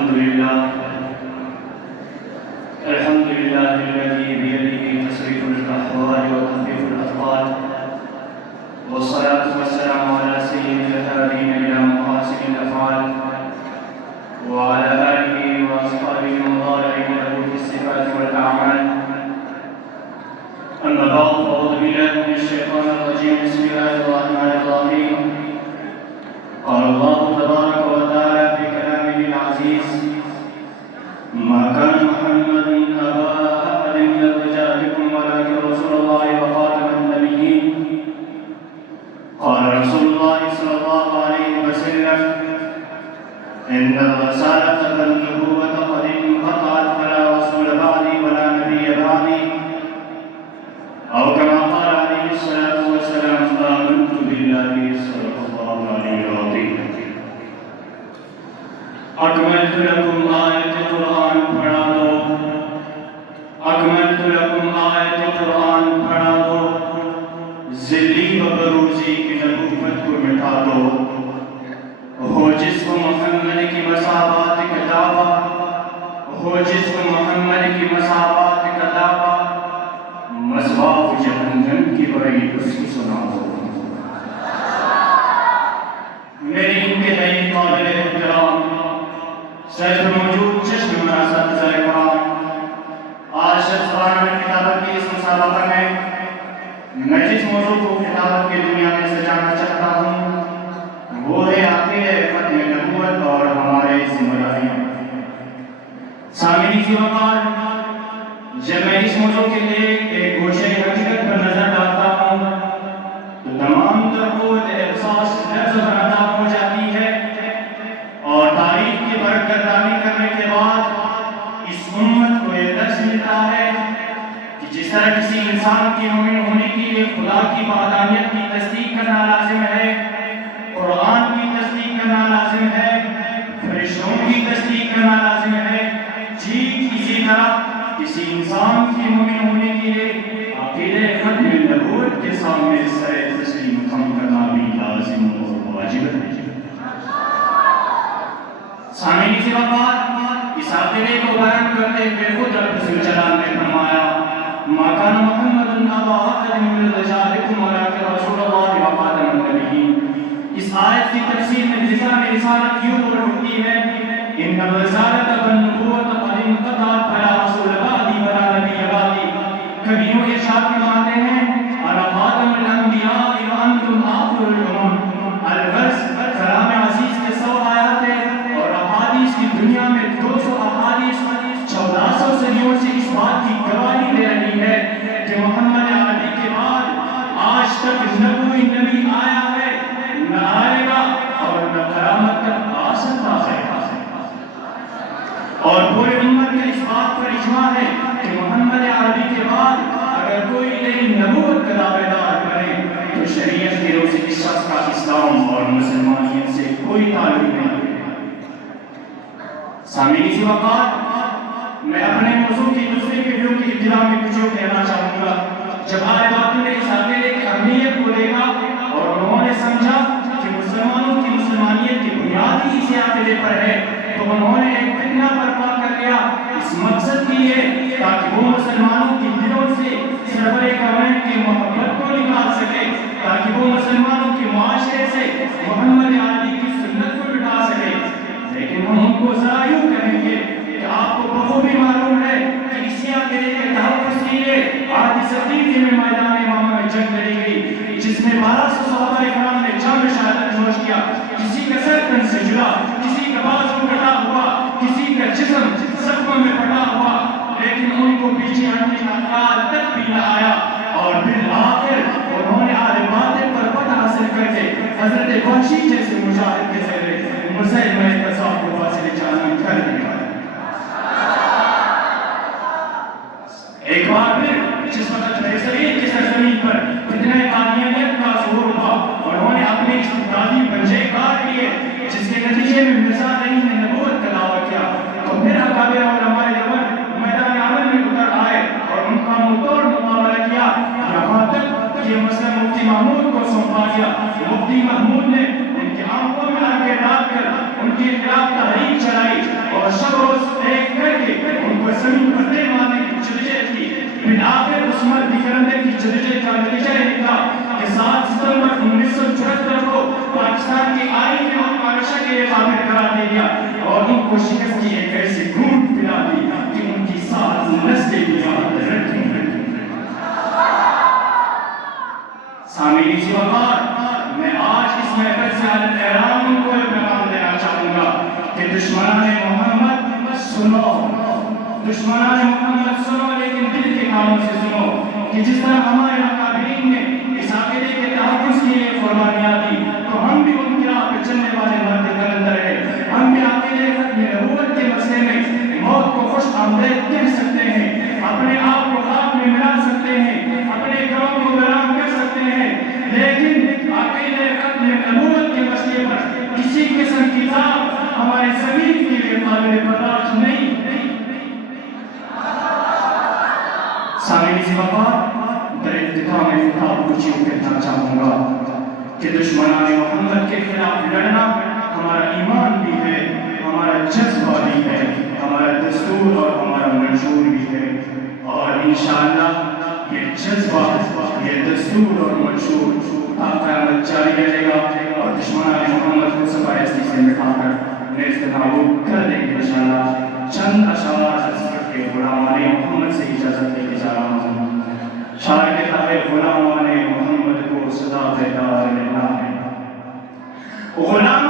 الحمد لله الذي بيده تصريف الأحوال وتخفيف الأثقال، والصلاة والسلام على سيد الهادين إلى محاسن الأفعال، وعلى آله وأصحابه المضارعين له في الصفات والأعمال. أما بعد، فأعوذ بالله من الشيطان الرجيم. بسم الله الرحمن الرحيم. قال الله تبارك وتعالى في كلامه العزيز: ما كان محمد أبا أحد من رجالكم ولكن رسول الله وخاتم النبيين. قال رسول الله صلى الله عليه وسلم: إن الرسالة والنبوة قد انقطعت، فلا رسول بعدي ولا نبي بعدي. أو كما قال عليه الصلاة والسلام: آمنت بالله صدق الله العلي العظيم. أكملت لكم آية القرآن پڑھا دو، أكملت لكم آية القرآن پڑھا دو، ذلی و بروزی کی نبوت کو مٹا دو، ہو جس کو محمد کی مساوات کا دعویٰ، ہو جس کو محمد کی مساوات کا دعویٰ، مصباح جہنم کی وعید اس کو سنا دو۔ میری انتہائی قابل احترام صدر موجود چشم مناسب ذائقان، آج شخصان میں کتابت کی اس مسابقہ میں میں جس موضوع کو کتابت کی دنیا میں سجانا چاہتا ہوں وہ ہے آخر ختم نبوت اور ہمارے ذمہ داریاں۔ سامعین وقار، جب میں اس موضوع کے لیے ایک گوشے حقیقت پر نظر ڈالتا ہوں تو تمام تر قوت احساس لفظ بناتا ہو جاتی ہے، اور تاریخ کی برگردانی کرنے کے بعد اس امت کو یہ درس ملتا ہے کہ جس طرح کسی انسان کے مومن ہونے کے لیے خدا کی وحدانیت کی تصدیق کرنا لازم ہے، قرآن کی تصدیق کرنا لازم ہے، فرشتوں کی تصدیق کرنا لازم ہے، ٹھیک اسی طرح کسی انسان کے مومن ہونے کے لیے عقیدہ ختم نبوت کے سامنے سر تسلیم خم کرنا بھی لازم اور واجب ہے۔ سامعین سے وقار، اس عقیدے کو بیان کرتے ہوئے خود رب ذوالجلال نے فرمایا: ما كان محمد أبا أحد من رجالكم ولكن رسول الله وخاتم النبيين۔ اس آیت کی تفسیر میں نظام رسالت یوں ہوتی ہے: ان الرسالة والنبوة قد انقطعت، فلا رسول بعدي ولا نبي بعدي۔ کبھی یوں ارشاد فرماتے ہیں: انا خاتم الانبیاء وانتم آخر الامم۔ الغرض کلام عزیز کے 100 آیات ہیں اور احادیث کی دنیا میں 200 احادیث 1400 صدیوں سے اس بات کی گواہی دے رہی ہے کہ محمد عربی کے بعد آج تک نہ کوئی نبی آیا ہے، نہ آئے گا اور نہ قیامت تک آ سکتا ہے۔ اور پورے امت کا اس بات پر اجماع ہے کہ محمد عربی کے بعد اگر کوئی نئی نبوت کا دعوے دار کرے تو شریعت کی روح سے اس شخص کا اسلام اور مسلمانیت سے کوئی تعلق نہیں۔ سامعین سے وقار، میں اپنے موضوع کی دوسری ویڈیو کی ابتدا میں کچھ کہنا چاہوں گا۔ جب آئے بات نے اس عقیدے کی اہمیت کو دیکھا اور انہوں نے سمجھا کہ مسلمانوں کی مسلمانیت کی بنیاد ہی اسی عقیدے پر ہے تو انہوں نے ایک فتنہ برپا کر لیا اس مقصد کے لیے تاکہ وہ مسلمانوں کی دلوں سے سرور کونین کی محبت کو نکال سکے، تاکہ وہ مسلمانوں کے معاشرے سے محمد عربی کی سنت کو مٹا سکے۔ لیکن ہم ان کو ذرا یوں کہیں گے کہ آپ کو بخوبی معلوم ہے کہ اسی عقیدے کے تحفظ کے لیے آدھی صدی میں میدان امامہ میں جنگ لڑی گئی، جس میں 1200 صحابہ اکرام نے جنگ شہادت نوش کیا۔ کسی کا سر تن سے جلا، کسی کا بازو کٹا ہوا، کسی کا جسم زخموں میں پھٹا ہوا، لیکن ان کو پیچھے ہٹنے کا خیال تک بھی نہ آیا، اور بالآخر انہوں نے اہل باطل پر فتح حاصل کر کے حضرت وحشی جیسے مجاہد کے ذریعے مسلمہ کذاب کو فاصل جانب کر دیا۔ ایک بار پھر جس وقت فیصلین کی سرزمین پر فتنہ قادیانیت کا ظہور ہوا، انہوں نے اپنے استبدادی پنجے کاٹ لیے، جس کے نتیجے میں زمین پر لے مارنے کی جدوجہد کی. بالآخر اس مرد کے اندر کی جدوجہد کا نتیجہ یہ نکلا کہ 7 ستمبر 1974 کو پاکستان کی آئین کے متماشا کے لیے قابل قرار دے دیا اور ان کو شکست کی ایک ایسی گھونٹ پلا دی کہ ان کی 7 نسلیں بھی یاد رکھیں. سامعین سی وقار، میں آج اس محفل سے حالت احرام کو ایک پیغام دینا چاہوں گا کہ دشمنان محمد سنو، دشمنان محمد سنو، لیکن دل کے کاموں سے سنو کہ جس طرح ہمارے اکابرین نے اس عقیدے کے تحفظ کے لیے قربانیاں دی تو ہم بھی ان کی راہ پہ چلنے والے مرد کلندر ہیں. ہم بھی عقیدے ختم نبوت کے مسئلے میں موت کو خوش آمدید کہہ سکتے ہیں، اپنے آپ کو خاک میں ملا سکتے ہیں، اپنے گھروں کو ویران کر سکتے ہیں، لیکن عقیدے ختم نبوت کے مسئلے پر کسی قسم کی تاب ہمارے زمین کے لیے قابل برداشت نہیں. سامعین سی وقار، در اختتام میں خطاب کچھ یوں کہنا چاہوں گا کہ دشمنان محمد کے خلاف لڑنا ہمارا ایمان بھی ہے، ہمارا جذبہ بھی ہے، ہمارا دستور اور ہمارا منشور بھی ہے. اور انشاءاللہ یہ جذبہ، یہ دستور اور منشور آپ قیامت جاری رہے گا اور دشمنان محمد کو سفایستی سے مٹا کر نیست نابود کر دیں گے انشاءاللہ. چند اشعار حضرت کے غلامان محمد سے اجازت لے کے جا رہا ہوں. شاعر کہتا ہے غلامان محمد کو صدا پیدا لینا ہے. غلام